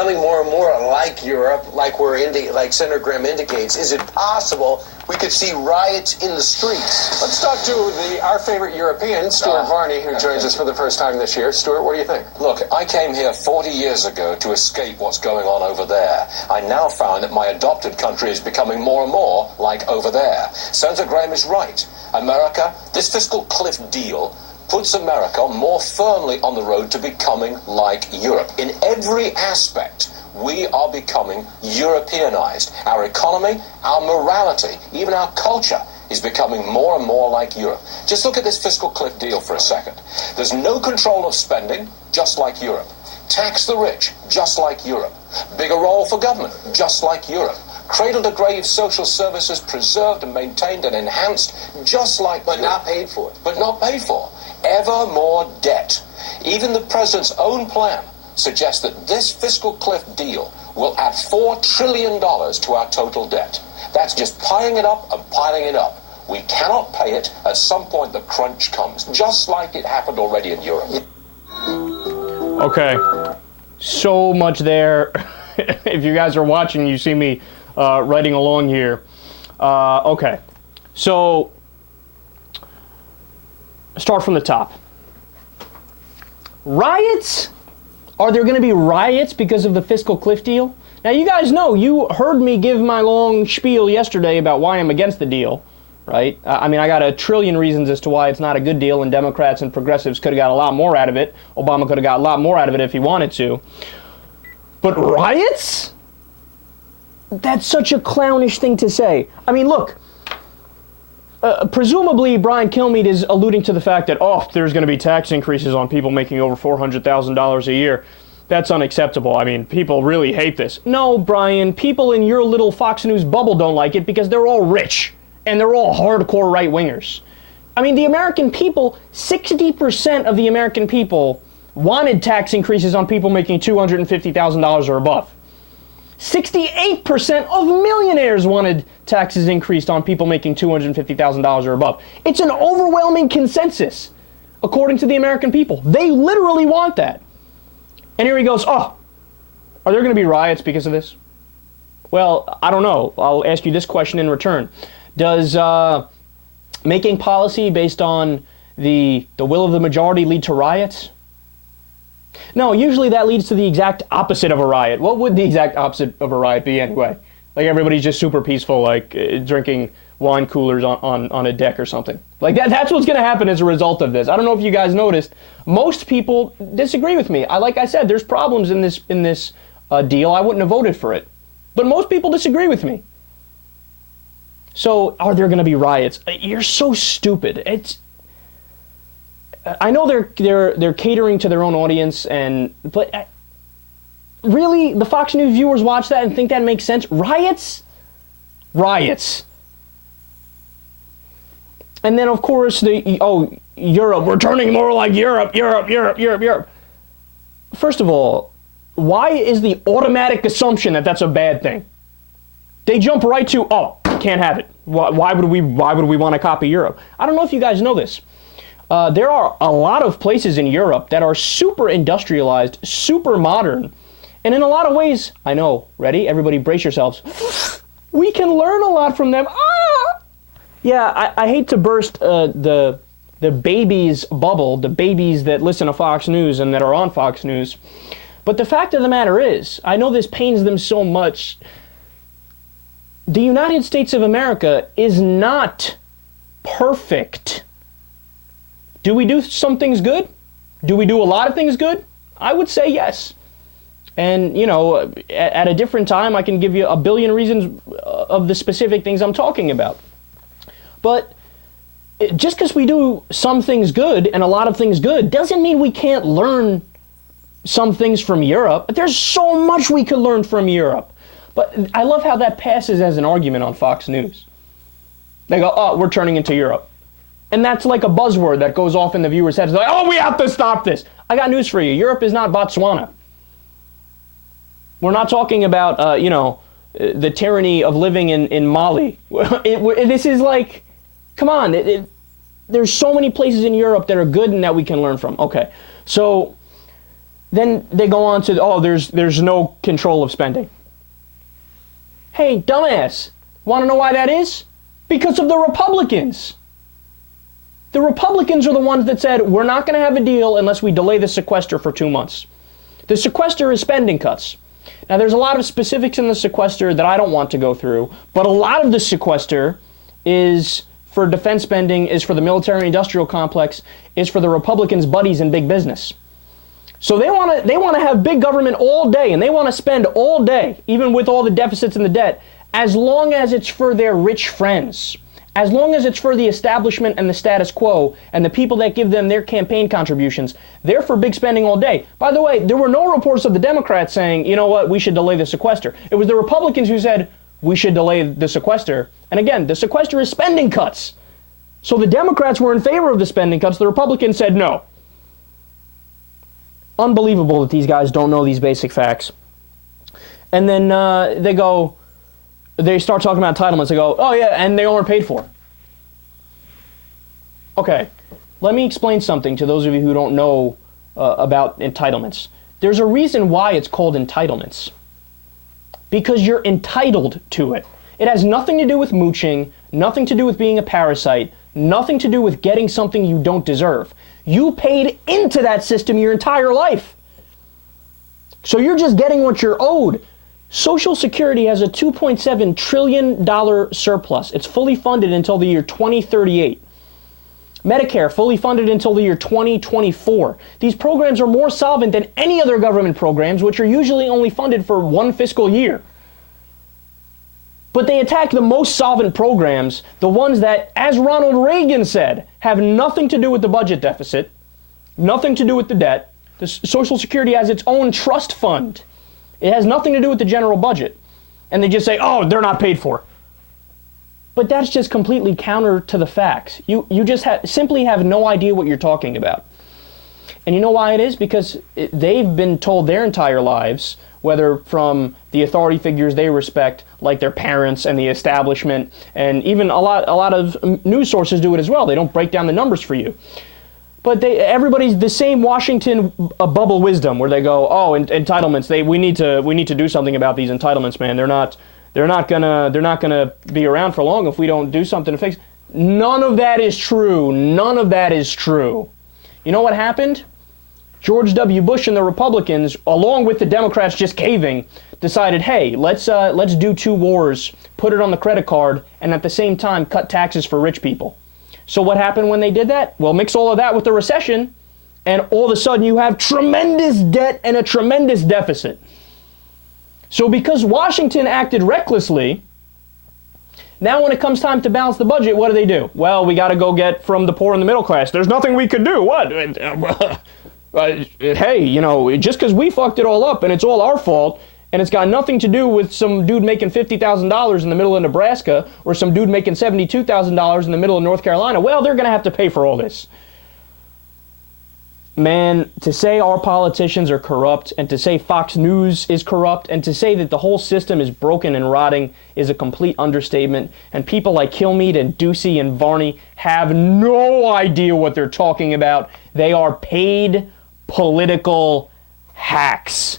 becoming more and more like Europe, like like Senator Graham indicates? Is it possible we could see riots in the streets? Let's talk to our favorite European, Stuart Varney, who joins us for the first time this year. Stuart, what do you think? Look, I came here 40 years ago to escape what's going on over there. I now found that my adopted country is becoming more and more like over there. Senator Graham is right. America, this fiscal cliff deal puts America more firmly on the road to becoming like Europe. In every aspect, we are becoming Europeanized. Our economy, our morality, even our culture is becoming more and more like Europe. Just look at this fiscal cliff deal for a second. There's no control of spending, just like Europe. Tax the rich, just like Europe. Bigger role for government, just like Europe. Cradle-to-grave social services preserved and maintained and enhanced, just like But not paid for. But not paid for. Ever more debt. Even the president's own plan suggests that this fiscal cliff deal will add $4 trillion to our total debt. That's just piling it up and piling it up. We cannot pay it. At some point, the crunch comes, just like it happened already in Europe. Okay. So much there. If you guys are watching, you see me writing along here. Okay. So, start from the top. Riots? Are there going to be riots because of the fiscal cliff deal? Now, you guys know, you heard me give my long spiel yesterday about why I'm against the deal, right? I mean, I got a trillion reasons as to why it's not a good deal, and Democrats and progressives could have got a lot more out of it. Obama could have got a lot more out of it if he wanted to. But riots? That's such a clownish thing to say. I mean, look, presumably Brian Kilmeade is alluding to the fact that, there's going to be tax increases on people making over $400,000 a year. That's unacceptable. I mean, people really hate this. No, Brian, people in your little Fox News bubble don't like it because they're all rich and they're all hardcore right-wingers. I mean, the American people, 60% of the American people wanted tax increases on people making $250,000 or above. 68% of millionaires wanted taxes increased on people making $250,000 or above. It's an overwhelming consensus, according to the American people. They literally want that. And here he goes, are there going to be riots because of this? Well, I don't know. I'll ask you this question in return. Does making policy based on the will of the majority lead to riots? No, usually that leads to the exact opposite of a riot. What would the exact opposite of a riot be anyway? Like everybody's just super peaceful, like drinking wine coolers on a deck or something. Like that's what's going to happen as a result of this. I don't know if you guys noticed. Most people disagree with me. Like I said, there's problems in this deal. I wouldn't have voted for it. But most people disagree with me. So are there going to be riots? You're so stupid. I know they're catering to their own audience, but really, the Fox News viewers watch that and think that makes sense? Riots? Riots. And then, of course, Europe, we're turning more like Europe. First of all, why is the automatic assumption that that's a bad thing? They jump right to, can't have it. Why would we want to copy Europe? I don't know if you guys know this. There are a lot of places in Europe that are super industrialized, super modern, and in a lot of ways, I know, ready? Everybody brace yourselves. We can learn a lot from them. Yeah, I hate to burst the babies' bubble, the babies that listen to Fox News and that are on Fox News, but the fact of the matter is, I know this pains them so much, the United States of America is not perfect. Do we do some things good? Do we do a lot of things good? I would say yes. And, at a different time, I can give you a billion reasons of the specific things I'm talking about. But just because we do some things good and a lot of things good doesn't mean we can't learn some things from Europe. There's so much we could learn from Europe. But I love how that passes as an argument on Fox News. They go, we're turning into Europe. And that's like a buzzword that goes off in the viewer's heads. They're like, we have to stop this. I got news for you. Europe is not Botswana. We're not talking about, the tyranny of living in Mali. This is like, come on. There's so many places in Europe that are good and that we can learn from. Okay, so Then they go on to, oh, there's no control of spending. Hey, dumbass, want to know why that is? Because of the Republicans. The Republicans are the ones that said, we're not going to have a deal unless we delay the sequester for 2 months. The sequester is spending cuts. Now, there's a lot of specifics in the sequester that I don't want to go through, but a lot of the sequester is for defense spending, is for the military-industrial complex, is for the Republicans' buddies in big business. So they want to have big government all day, and they want to spend all day, even with all the deficits and the debt, as long as it's for their rich friends, as long as it's for the establishment and the status quo and the people that give them their campaign contributions. They're for big spending all day. By the way, there were no reports of the Democrats saying, you know what, we should delay the sequester. It was the Republicans who said, we should delay the sequester. And again, the sequester is spending cuts. So the Democrats were in favor of the spending cuts. The Republicans said no. Unbelievable that these guys don't know these basic facts. And then they start talking about entitlements. They go, oh yeah, and they weren't paid for. Okay, let me explain something to those of you who don't know about entitlements. There's a reason why it's called entitlements. Because you're entitled to it. It has nothing to do with mooching, nothing to do with being a parasite, nothing to do with getting something you don't deserve. You paid into that system your entire life. So you're just getting what you're owed. Social Security has a $2.7 trillion surplus. It's fully funded until the year 2038. Medicare, fully funded until the year 2024. These programs are more solvent than any other government programs, which are usually only funded for one fiscal year. But they attack the most solvent programs, the ones that, as Ronald Reagan said, have nothing to do with the budget deficit, nothing to do with the debt. The Social Security has its own trust fund. It has nothing to do with the general budget. And they just say, oh, they're not paid for. But that's just completely counter to the facts. You just simply have no idea what you're talking about. And you know why it is? Because they've been told their entire lives, whether from the authority figures they respect, like their parents and the establishment, and even a lot of news sources do it as well. They don't break down the numbers for you. But everybody's the same Washington bubble wisdom, where they go, oh, entitlements. We need to do something about these entitlements, man. They're not gonna be around for long if we don't do something to fix. None of that is true. None of that is true. You know what happened? George W. Bush and the Republicans, along with the Democrats just caving, decided, hey, let's do 2 wars, put it on the credit card, and at the same time cut taxes for rich people. So what happened when they did that? Well, mix all of that with the recession, and all of a sudden you have tremendous debt and a tremendous deficit. So because Washington acted recklessly, now when it comes time to balance the budget, what do? Well, we got to go get from the poor and the middle class. There's nothing we could do. What? Hey, you know, just because we fucked it all up and it's all our fault, and it's got nothing to do with some dude making $50,000 in the middle of Nebraska or some dude making $72,000 in the middle of North Carolina, well, they're going to have to pay for all this. Man, to say our politicians are corrupt, and to say Fox News is corrupt, and to say that the whole system is broken and rotting is a complete understatement. And people like Kilmeade and Ducey and Varney have no idea what they're talking about. They are paid political hacks.